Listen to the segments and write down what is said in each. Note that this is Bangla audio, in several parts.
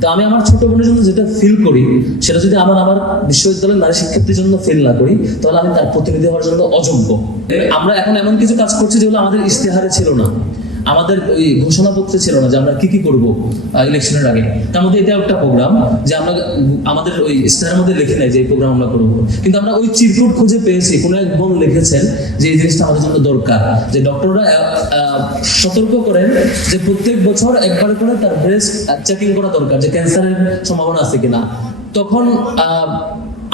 তো আমি আমার ছোট বোনের জন্য যেটা ফিল করি সেটা যদি আমার বিশ্ববিদ্যালয়ের নারী শিক্ষার্থীর জন্য ফিল না করি তাহলে আমি তার প্রতিনিধি হওয়ার জন্য অযোগ্য। আমরা এখন এমন কিছু কাজ করছি যেগুলো আমাদের ইশতেহারে ছিল না, আমাদের ওই ঘোষণাপত্রে ছিল না যে আমরা কি কি করব ইলেকশনের আগে। তার মধ্যে এটা একটা প্রোগ্রাম যে আমরা আমাদের ওই ইশতেহারের মধ্যে লিখে নাই যে এই প্রোগ্রাম আমরা করবো, কিন্তু আমরা ওই চিরকুট খুঁজে পেয়েছি। কোনো এক বোন লিখেছেন যে এই জিনিসটা আমাদের জন্য দরকার, যে ডক্টররা সতর্ক করেন যে প্রত্যেক বছর একবার করে তার ব্রেস্ট চেকিং করা দরকার, যে ক্যান্সারের সম্ভাবনা আছে কিনা। তখন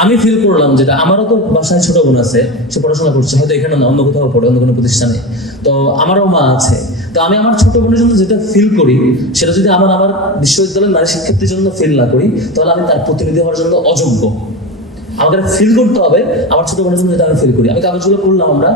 আমি ফিল করলাম যেটা আমারও তো বাসায় ছোট বোন আছে, সে পড়াশোনা করছে, হয়তো এখানে না অন্য কোথাও পড়ে, অন্য কোনো প্রতিষ্ঠানে, তো আমারও মা আছে। তো আমি আমার ছোট বোনের জন্য যেটা ফিল করি সেটা যদি আমার বিশ্ববিদ্যালয়ের নারী শিক্ষার্থীর জন্য ফিল না করি তাহলে আমি তার প্রতিনিধি হওয়ার জন্য অযোগ্য। আমাদের ফিল করতে হবে আমার ছোট বোনের জন্য যেটা আমি ফিল করি। আমি কাগজগুলো করলাম, আমরা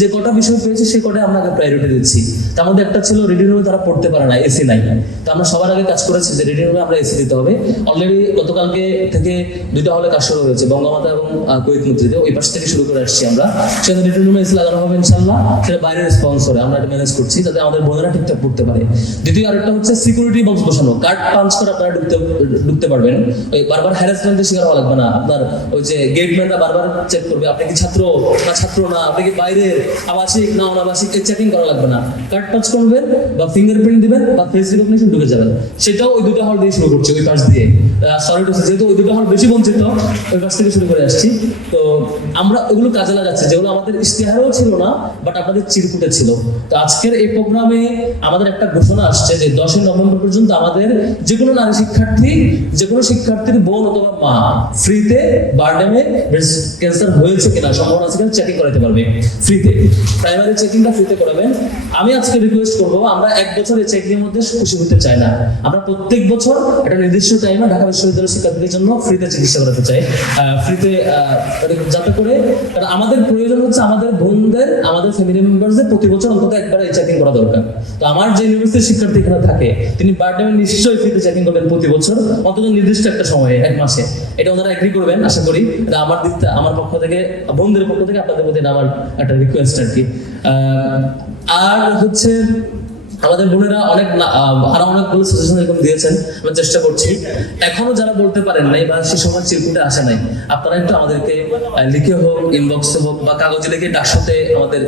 যে কটা বিষয় পেয়েছি সেই কটাই আমরা প্রায়োরিটি দিচ্ছি। তার মধ্যে একটা ছিল রিডিং রুমে তারা পড়তে পারে না, এসি নাই। তো আমরা সবার আগে কাজ করেছি যে রিডিং রুমে আমরা এসি দিতে হবে। অলরেডি গতকালকে থেকে 2টা হলে কাজ শুরু হয়েছে, বঙ্গমাতা এবং কুয়েত মন্ত্রীতে, ওই পাশ থেকে শুরু করে আসছি আমরা। সেখানে রিডিং রুমে এসি লাগানো হবে ইনশাল্লাহ, সেটা বাইরের স্পন্সরে আমরা এটা ম্যানেজ করছি যাতে আমাদের বোনেরা ঠিকঠাক পড়তে পারে। দ্বিতীয় আরেকটা হচ্ছে সিকিউরিটি বক্স বসানো, কার্ড পাঞ্চ করে আপনারা ঢুকতে পারবেন, ওই বারবার হ্যারাসমেন্টের শিকার হওয়া লাগবে না। আপনার ওই যে গেটম্যান বারবার চেক করবে আপনি কি ছাত্র না, আপনি কি বাইরের আবাসিক না অনাবাসিক, এই চেকিং করা লাগবে না। কার্ড পাঁচ করবেন বা ফিঙ্গারপ্রিন্ট দিবেন বা ফেস রিকগনিশন ঢুকে যাবেন। সেটাও ওই 2টা হল দিয়ে শুরু করছে, ওই পাশ দিয়ে। সরি টু সে, যেহেতু ওই 2টা হল বেশি বঞ্চিত, ওই পাশ থেকে শুরু করে আসছি। তো আমরা ওগুলো কাজে লাগাচ্ছি যেগুলো আমাদের ইশতেহারেও ছিল না, বাট আপনাদের চিরকুটে ছিল। তো আজকের এই প্রোগ্রামে আমাদের একটা ঘোষণা আসছে যে 10ই নভেম্বর পর্যন্ত আমাদের যে কোনো নারী শিক্ষার্থী, যে কোনো শিক্ষার্থীর বোন অথবা মা ফ্রিতে বারডেমে ক্যান্সার হয়েছে কিনা, সম্ভাবনা আছে কিনা চেকিং করাতে পারবে ফ্রিতে। প্রাইমারি চেকিংটা ফ্রিতে করাবেন। আমি আজকে রিকোয়েস্ট করবো, আমরা 1 বছর এই চেকিং এর মধ্যে খুশি হতে চাই না। আমরা প্রত্যেক বছর একটা নির্দিষ্ট টাইমে ঢাকা বিশ্ববিদ্যালয়ের শিক্ষার্থীদের জন্য ফ্রিতে চিকিৎসা করাতে চাই, ফ্রিতে, যাতে করে, কারণ আমাদের প্রয়োজন হচ্ছে আমাদের বোনদের, আমাদের ফ্যামিলি মেম্বারদের প্রতি বছর অন্তত একবার এই চেকিং করা দরকার। তো আমার যে ইউনিভার্সিটির শিক্ষার্থী এখানে থাকে তিনি বারডেমে নিশ্চয়ই ফ্রিতে চেকিং করবেন প্রতি বছর, অন্তত নির্দিষ্ট একটা সময়ে, 1 মাসে। এটা ওনারা এগ্রি করবেন আশা করি। এটা আমার পক্ষ থেকে, বোনদের পক্ষ থেকে আপনাদের প্রতি আমার একটা রিকোয়েস্ট আর কি। আর হচ্ছে আমাদের বোনেরা আরো অনেকগুলো সাজেশন এরকম দিয়েছেন, আমরা চেষ্টা করছি। এখনো যারা বলতে পারেন নাই বা সে সময় চিরকুটে আসে নাই, আপনারা একটু আমাদেরকে লিখে হোক, ইনবক্সে হোক বা কাগজে লিখে ডাকসাথে আমাদের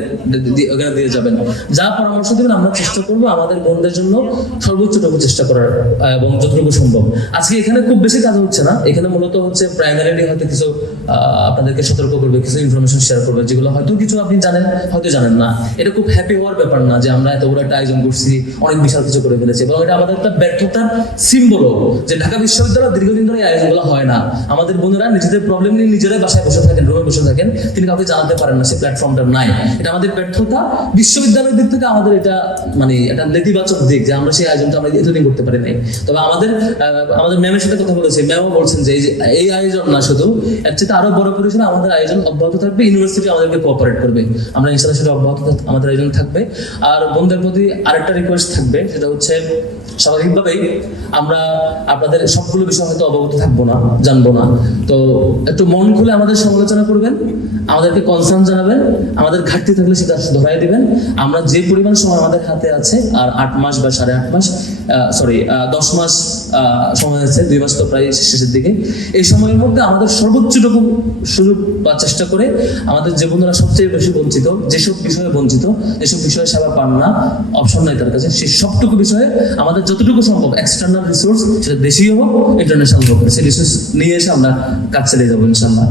ওখানে দিয়ে যাবেন। যা পরামর্শ দেবেন আমরা চেষ্টা করবো আমাদের বোনদের জন্য সর্বোচ্চটুকু চেষ্টা করার এবং যতটুকু সম্ভব। আজকে এখানে খুব বেশি কাজ হচ্ছে না, এখানে মূলত হচ্ছে প্রাইমারিলি হয়তো কিছু আপনাদেরকে সতর্ক করবে, কিছু ইনফরমেশন শেয়ার করবে যেগুলো হয়তো কিছু আপনি জানেন, হয়তো জানেন না। এটা খুব হ্যাপি হওয়ার ব্যাপার না যে আমরা এত বড় একটা আয়োজন করছি, অনেক বিশাল কিছু করে ফেলেছে, এবং এটা আমাদের একটা ব্যর্থতার সিম্বলও যে ঢাকা বিশ্ববিদ্যালয় দীর্ঘদিন ধরে এই আয়োজনগুলো হয় না। আমাদের বোনেরা নিজেদের প্রবলেম নিয়ে নিজেরাই বাসায় বসে থাকেন, রুমে বসে থাকেন, তিনি কাউকে জানাতে পারেন না, সেই প্ল্যাটফর্মটা নাই। এটা আমাদের ব্যর্থতা। বিশ্ববিদ্যালয়ের দিক থেকে আমাদের এটা একটা নেতিবাচক দিক যে আমরা সেই আয়োজনটা আমরা এতদিন করতে পারি নাই। তবে আমাদের ম্যামের সাথে কথা বলেছি, ম্যামও বলছেন যে এই আয়োজন না শুধু, এর চেয়ে আরো বড় পরিসরে আমাদের আয়োজন অব্যাহত থাকবে, ইউনিভার্সিটি আমাদেরকে কোঅপারেট করবে, আমরা ইনশাআল্লাহ সেটা অব্যাহত আমাদের আয়োজন থাকবে। আর বোনদের প্রতি আরেকটা রিকোয়েস্ট থাকবে, সেটা হচ্ছে স্বাভাবিকভাবেই আমরা আপনাদের সবগুলো বিষয় হয়তো অবগত থাকবো না, জানবো না, তো একটু মন খুলে আমাদের সমালোচনা করবেন, আমাদেরকে কনসার্ন জানাবেন, আমাদের ঘাটতি থাকলে সেটা ধরাই দিবেন। আমরা যে পরিমাণ সময় আমাদের হাতে আছে, আর 8 মাস বা 8.5 মাস, 10 মাস সময় আছে, 2 মাস তো প্রায় শেষের দিকে, এই সময়ের মধ্যে আমাদের সর্বোচ্চটুকু সুযোগ বা চেষ্টা করে আমাদের যে বন্ধুরা সবচেয়ে বেশি বঞ্চিত, যেসব বিষয়ে বঞ্চিত, যেসব বিষয়ে সেবা পান না, অপশন নাই তার কাছে, সেই সবটুকু বিষয়ে আমাদের যতটুকু সম্ভব এক্সটার্নাল রিসোর্স, সেটা দেশীয় হোক ইন্টারন্যাশনাল হোক, সেই রিসোর্স নিয়ে এসে আমরা কাজ চালিয়ে যাবো ইনশাআল্লাহ।